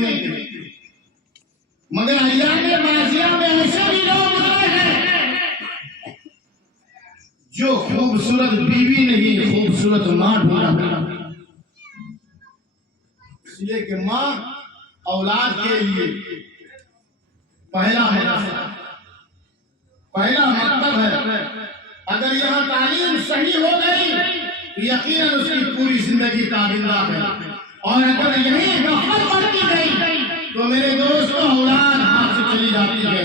नहीं ढूंढते, मगर अय्याम माज़िया में ऐसे भी लोग गुजरे हैं जो खूबसूरत बीवी नहीं, खूबसूरत माँ ढूंढा। इसलिए कि माँ औलाद के लिए पहला मतलब है। अगर यहाँ तालीम सही हो गई तो यकीनन उसकी पूरी जिंदगी ताबिंदा है, और अगर यही गफलत बढ़ती गई तो मेरे दोस्तों औलाद हाथ से चली जाती है।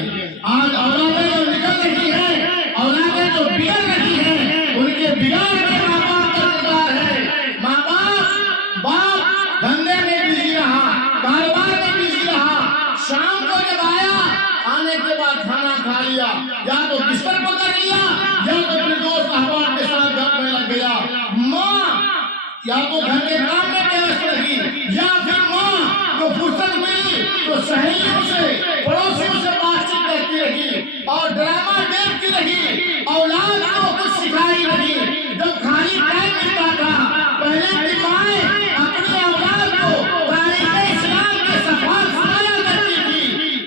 आज औलादें जो निकल रही है, औलादें जो बिगड़ रही है, उनके बिगाड़ में माँ बाप का किरदार है। माँ बाप धंधे में बिजी रहा, कारोबार में बिजी रहा, शाम को जब आया, आने के बाद खाना खा लिया, या तो बिस्तर पकड़ लिया या तो अपने दोस्त अहबाब के साथ गप में लग गया। माँ या तो घर के काम में व्यस्त रही, या फिर माँ को फुर्सत मिली तो सहेलियों से, पड़ोसियों से बातचीत करती रही और ड्रामा देखती रही, औलाद को कुछ सिखाई रही। जब खाली टाइम मिलता था, पहले की माएं अपनी औलाद को तारीख़ इस्लाम के सफ़ार सुनाया करती थी।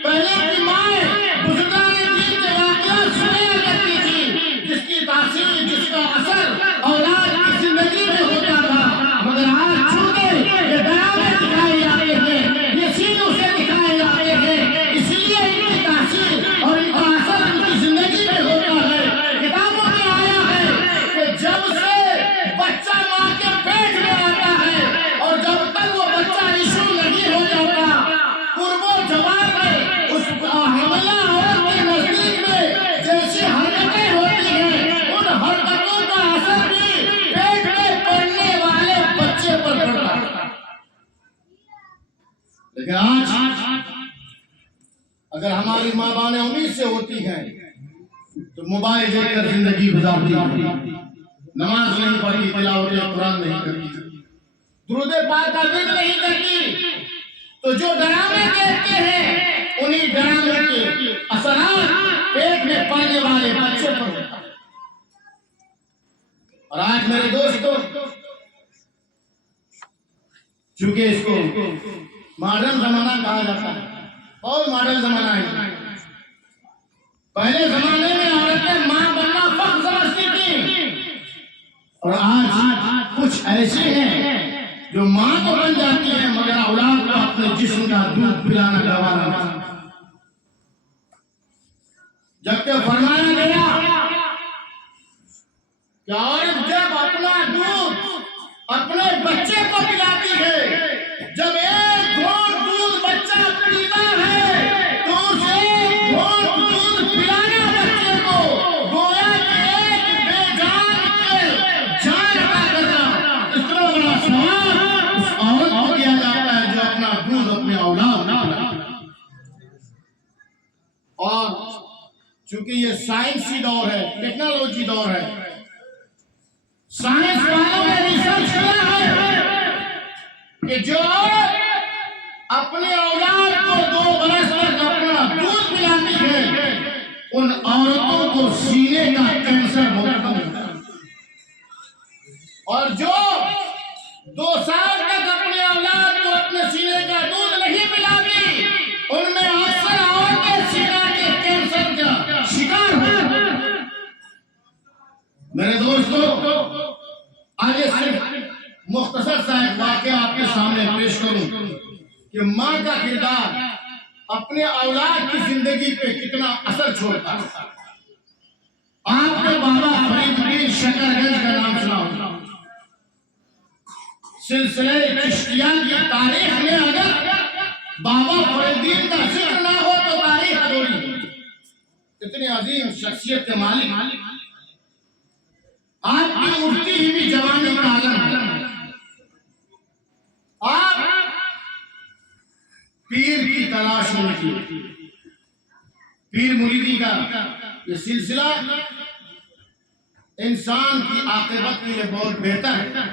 पहले की माएं बुजुर्गाने दीन के वाक़यात सुनाया करती थी, जिसकी तासीर, जिसका असर औलाद की जिंदगी में होता था। मगर आज चूंकि ये ड्रामे दिखाए जाते हैं, ये सीनों से दिखाए जाते हैं, इसलिए इनकी तासीर और इनका असर उनकी जिंदगी में होता है। किताबों में आया है कि जब से बच्चा माँ के पेट में आता है और जब तक वो बच्चा यीशु नहीं हो जाता, कुर्बो जवान में उस हमला औरत के नजदीक में जैसी हरकतें होती हैं, उन हरकतों का असर भी पेट में पड़ने वाले बच्चे पर पड़ता है। लेकिन आज अगर हमारी माँ बाने उम्मीद से होती हैं तो मोबाइल देखकर जिंदगी गुजारती है, नमाज नहीं पढ़ती, तिलावत कुरान नहीं करती, दुरूद पाक का जिक्र नहीं करती, तो जो ड्रामे देखते हैं उन्हीं ड्रामे के असरात पेट में पड़ने वाले बच्चों पर होता है। और आज मेरे दोस्तों, चूंकि इसको मॉडर्न जमाना कहा जाता है, बहुत मॉडर्न जमाना है। पहले जमाने में औरतें मां बनना फख्र समझती थी, और आज कुछ ऐसे हैं जो मां तो बन जाती है मगर औलाद को अपने जिस्म का दूध पिलाना गवारा नहीं। जबकि फरमाया गया कि औरत जब अपना दूध अपने बच्चे को पिलाती है, जब एक घोंट दूध बच्चा पीता है तो उसे एक घोंट दूध पिलाना बच्चे को गोया कि एक बेजान के जान अदा करना, इतना बड़ा सवाल उस औरत को दिया जाता है जो अपना दूध अपने औलाद ना पिलाती। और चूंकि ये साइंसी दौर है, टेक्नोलॉजी दौर है, साइंस वालों ने रिसर्च किया है कि जो अपने औलाद को 2 बरस तक अपना दूध पिलाती है, उन औरतों को सीने का कैंसर होता है, और जो 2 साल तक अपने औलाद को अपने सीने का दूध नहीं पिलाती, उनमें अक्सर औरतें सीना के कैंसर का शिकार होती हैं। मेरे दोस्तों, आगे सिर्फ मुख्तसर सा एक वाक़या आपके सामने पेश करूं कि माँ का किरदार अपने औलाद की जिंदगी पे कितना असर छोड़ता है। आपने बाबा फरीदुद्दीन शकरगंज का नाम सुना होगा। सिलसिले चिश्तिया की तारीख में अगर बाबा फरीदुद्दीन का जिक्र ना हो तो तारीख अधूरी है। इतनी अजीम शख्सियत के मालिक आपकी उठती हुई जवानी का आलम है। आप पीर की तलाश में थी। पीर मुरीदी का ये सिलसिला इंसान की आक़िबत के लिए बहुत बेहतर है,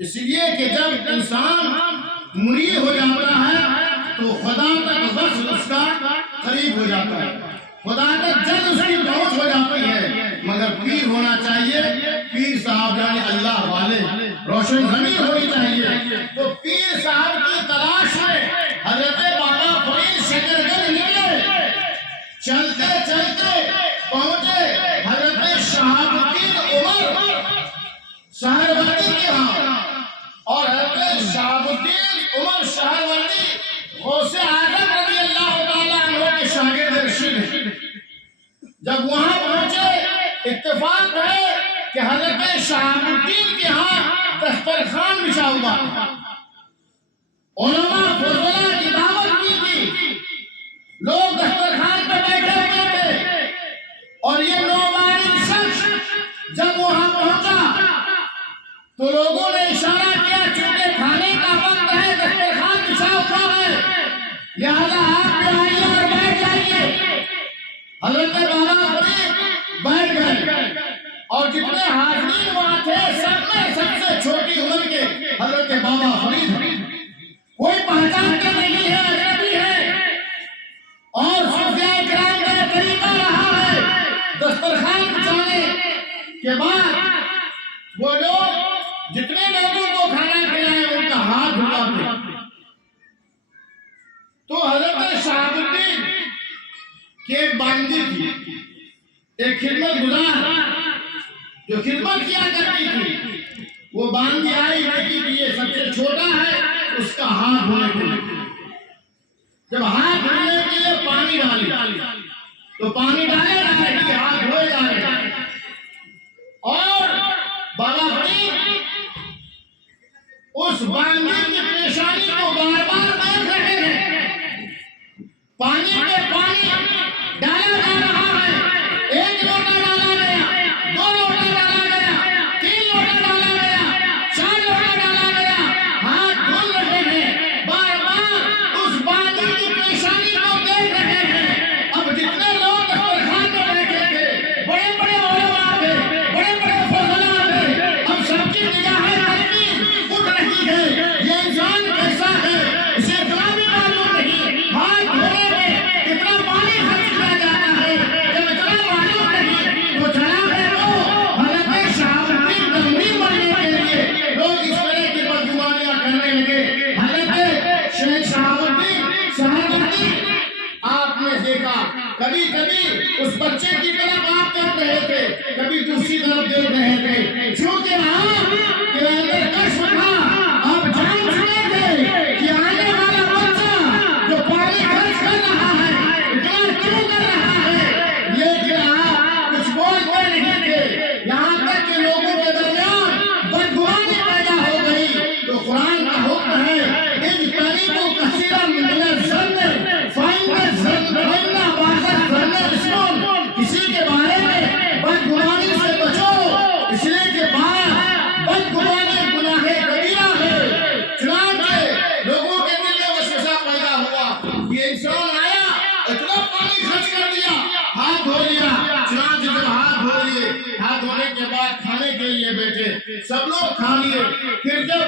इसलिए कि जब इंसान मुरीद हो जाता है तो खुदा तक वस्ल उसका करीब हो जाता है, खुदा तक जल्द उसकी पहुंच हो जाती है। मगर पीर होना चाहिए, पीर साहब यानी अल्लाह वाले, रोशन ज़मीर होनी चाहिए। तो पीर साहब की तलाश में जब वहां पहुंचे इत्तेफाक है कि हजरत शहाबुद्दीन के यहाँ दस्तरखान बिछा हुआ, उलमा फुज़ला की दावत की थी, लोग दस्तरखान पर बैठे हुए थे और ये नौबारिक शख्स जब वहां पहुंचा तो लोगों ने इशारा किया, चूंकि खाने का वक्त है, दस्तरखान बिछा हुआ है, लिहाजा आप भी आइए और बैठ जाइए। हजरत बाबा फरीद बैठ गए और जितने हाज़रीन वहां थे सब में सबसे छोटी उम्र के हजरत बाबा फरीद, कोई पहचानते नहीं है, अजनबी है और सूफिया किराम का तरीका रहा है दस्तरखान बिछाने के बाद वो लोग जितने लोगों को खाना खिलाए उनका हाथ धुलाते। तो हजरत शहाबुद्दीन की एक बांदी थी, एक खिदमत गुजार जो खिदमत किया करती थी, वो बांदी आई, देखी कि ये सबसे छोटा है, उसका हाथ धोने के लिए, जब हाथ धोने के लिए पानी डाली तो पानी डाले जा रही, हाथ धोए जा रहे और बाबा फरीद उस बांदी की पेशानी को बार बार देख रहे हैं। पानी में पानी डाला जा रहा है, एक लोटा डाला गया, दो लोटा डाला गया, तीन लोटा डाला गया, चार लोटा डाला गया, हाथ धुल रहे हैं, बार बार उस बांदी की पेशानी को देख रहे हैं। अब जितने लोग दस्तरखान में बैठे थे, बड़े बड़े उलमा थे, बड़े बड़े फुज़ला थे, अब सबकी निगाहें उठ रही है, ये इंसान कैसा है, इसे इतना भी मालूम नहीं हाथ धोने में कितना पानी खर्च किया जाता है, जब इतना मालूम नहीं तो जनाब हजरत शहाबुद्दीन गंभीर बनने के लिए लोग इस तरह की बददुआएं करने लगे। हजरत शेख शहाबुद्दीन आपने देखा कभी कभी उस बच्चे की तरफ आप देख रहे थे, कभी दूसरी तरफ देख रहे थे, क्योंकि आपके अंदर कष्ट था, आप जान चुके थे कि आने वाला बच्चा जो पानी खर्च कर रहा है, इतना क्यों कर रहा है, लेकिन आप कुछ बोलते नहीं थे, यहाँ तक कि लोगों के दरमियान बदगुमानी पैदा हो गई। तो कुरान का हुक्म है, इन तरीकों कसीरा मिलर ज़न्ने फाइंदा ज़न्ना बाज़त ज़न्ने इस्मुन, किसी के बारे में बदगुमानी से बचो, इसलिए के बाद बदगुमानी गुनाहे कबीरा है। चुनांचे लोगों के दिल में वसवसा पैदा हुआ, ये इंसान आया, इतना पानी खर्च कर दिया, हाथ धो लिया। चुनांचे जब हाथ धो लिए, हाथ धोने के बाद खाने के लिए बैठे, सब लोग खा लिए, फिर जब